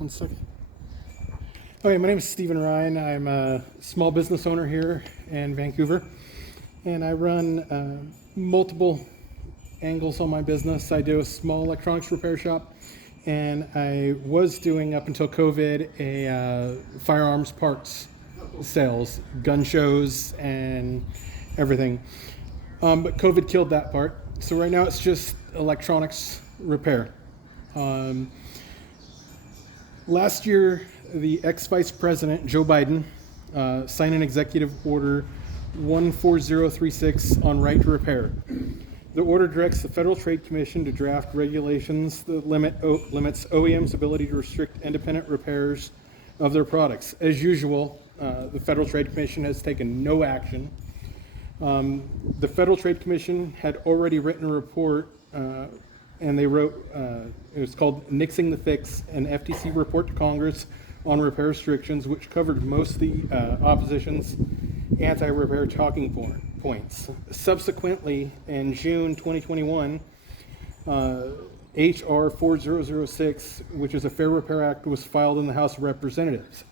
1 second. Okay, my name is Stephen Ryan. I'm a small business owner here in Vancouver, and I run multiple angles on my business. I do a small electronics repair shop, and I was doing, up until COVID, a firearms parts sales, gun shows, and everything. But COVID killed that part. So right now it's just electronics repair. Last year, the ex-Vice President, Joe Biden, signed an executive order 14036 on right to repair. The order directs the Federal Trade Commission to draft regulations that limits OEM's ability to restrict independent repairs of their products. As usual, the Federal Trade Commission has taken no action. The Federal Trade Commission had already written a report, and they wrote, it was called Nixing the Fix, an FTC report to Congress on repair restrictions, which covered most of the opposition's anti-repair talking points. Subsequently, in June 2021, H.R. 4006, which is a Fair Repair Act, was filed in the House of Representatives.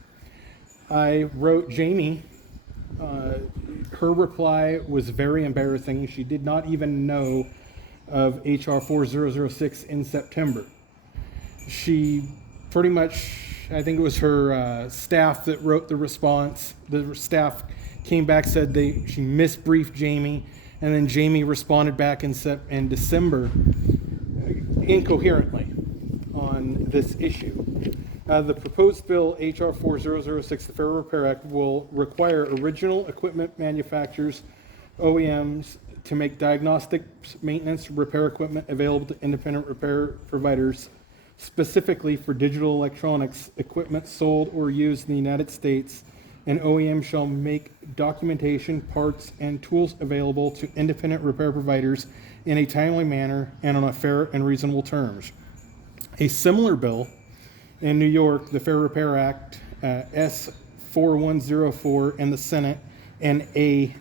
I wrote Jaime. Her reply was very embarrassing. She did not even know of H.R. 4006 in September. She pretty much, I think it was her staff that wrote the response. The staff came back, said she misbriefed Jaime, and then Jaime responded back in December incoherently on this issue. The proposed bill, H.R. 4006, the Fair Repair Act, will require original equipment manufacturers, OEMs, to make diagnostics, maintenance, repair equipment available to independent repair providers, specifically for digital electronics equipment sold or used in the United States. An OEM shall make documentation, parts, and tools available to independent repair providers in a timely manner and on a fair and reasonable terms. A similar bill in New York, the Fair Repair Act, S 4104 in the Senate and A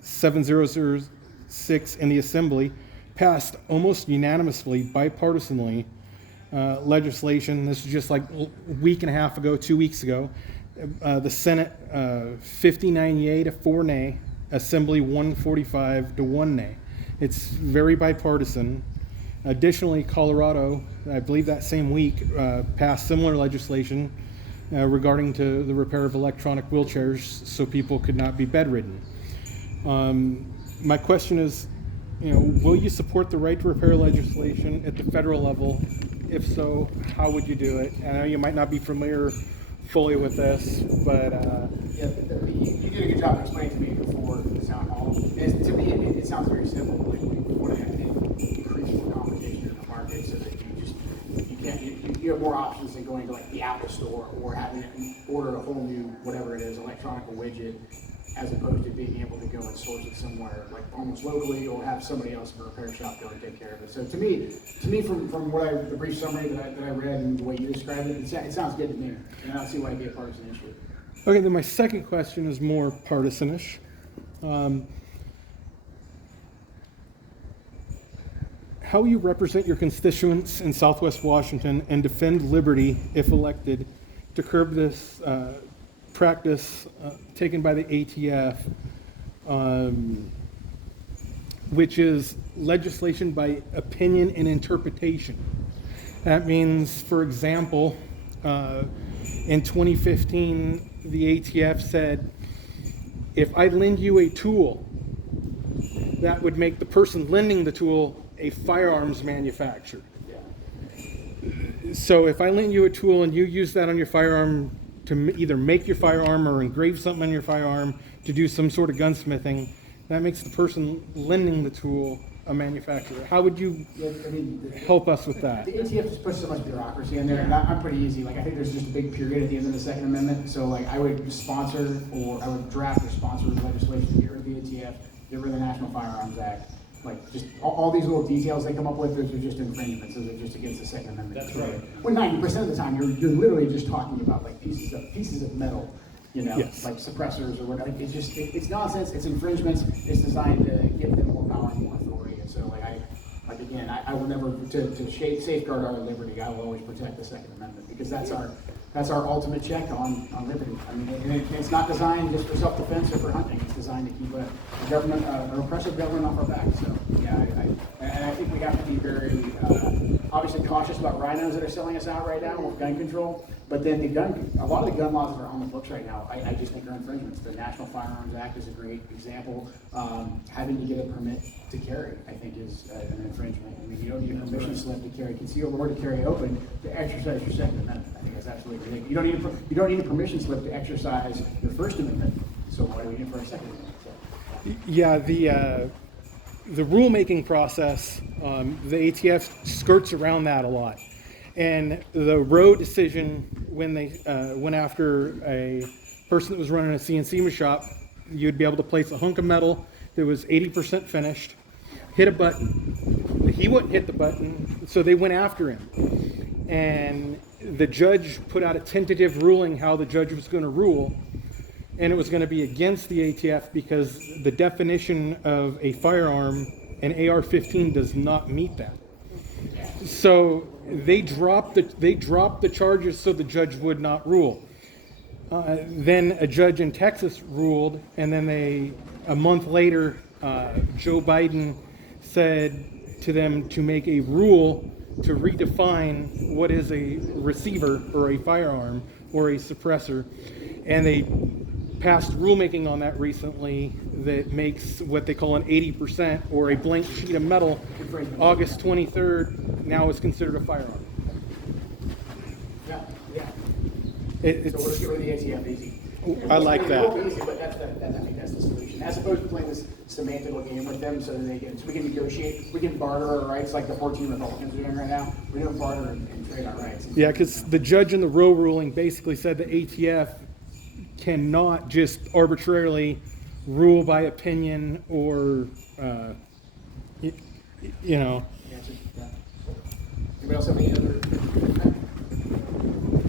7006 in the Assembly, passed almost unanimously, bipartisanly, legislation. This is just like a week and a half ago, 2 weeks ago. The Senate 59 yay to 4 nay, Assembly 145 to 1 nay. It's very bipartisan. Additionally, Colorado, I believe that same week, passed similar legislation regarding to the repair of electronic wheelchairs so people could not be bedridden. My question is, will you support the right to repair legislation at the federal level? If so, how would you do it? I know you might not be familiar fully with this, but yeah, you did a good job explaining to me before the town hall. To me, it sounds very simple. Like we want to have increase more competition in the market, so that you have more options than going to like the Apple store or having to order a whole new whatever it is electronic widget, as opposed to being able to go and source it somewhere like almost locally, or have somebody else in a repair shop go and take care of it. So to me, from what the brief summary that I read and the way you described it, it sounds good to me, and I don't see why it'd be a partisan issue. okay, then my second question is more partisanish. How will you represent your constituents in Southwest Washington and defend liberty, if elected, to curb this practice taken by the ATF, which is legislation by opinion and interpretation? That means, for example, in 2015, the ATF said, if I lend you a tool, that would make the person lending the tool a firearms manufacturer. So if I lend you a tool and you use that on your firearm to either make your firearm or engrave something on your firearm to do some sort of gunsmithing, that makes the person lending the tool a manufacturer. How would you help us with that? The ATF just puts so much bureaucracy in there, and I'm pretty easy. Like, I think there's just a big period at the end of the Second Amendment. So like I would sponsor, or I would draft or sponsor legislation to get rid of the ATF, get rid of the National Firearms Act. Like, just all these little details they come up with, those are just infringements. Those are just against the Second Amendment. That's right. When 90% of the time, you're literally just talking about like pieces of metal, Yes. like suppressors or whatever. Like, it's nonsense. It's infringements. It's designed to give them more power and more authority. And so, like, Like again, I will never, to safeguard our liberty, I will always protect the Second Amendment, because that's our ultimate check on liberty. I mean, and it's not designed just for self-defense or for hunting. It's designed to keep a government, an oppressive government off our back. So yeah, and I think we have to be very obviously cautious about rhinos that are selling us out right now with gun control. But then a lot of the gun laws that are on the books right now, I just think are infringements. The National Firearms Act is a great example. Having to get a permit to carry, I think, is an infringement. I mean, you don't need a permission slip to carry concealed or to carry open to exercise your Second Amendment. I think that's absolutely ridiculous. You don't need a permission slip to exercise your First Amendment. So why do we need it for a Second Amendment? So, Yeah, the rulemaking process, the ATF skirts around that a lot. And the Roe decision, when they went after a person that was running a CNC shop, you'd be able to place a hunk of metal that was 80% finished, hit a button. He wouldn't hit the button, so they went after him. And the judge put out a tentative ruling how the judge was going to rule, and it was going to be against the ATF because the definition of a firearm, an AR-15, does not meet that. So they dropped the charges so the judge would not rule. Then a judge in Texas ruled, and then a month later, Joe Biden said to them to make a rule to redefine what is a receiver or a firearm or a suppressor, and they passed rulemaking on that recently that makes what they call an 80% or a blank sheet of metal, August 23rd, now is considered a firearm. yeah. It's, So let's get rid of the ATF easy. I like that. It's easy, but I think that's the solution. As opposed to playing this semantical game with them so that we can negotiate, we can barter our rights like the 14 Republicans are doing right now. We're doing barter and trade our rights. Yeah, because the judge in the Roe ruling basically said the ATF cannot just arbitrarily rule by opinion or, you know. Yeah. Anybody else have any other?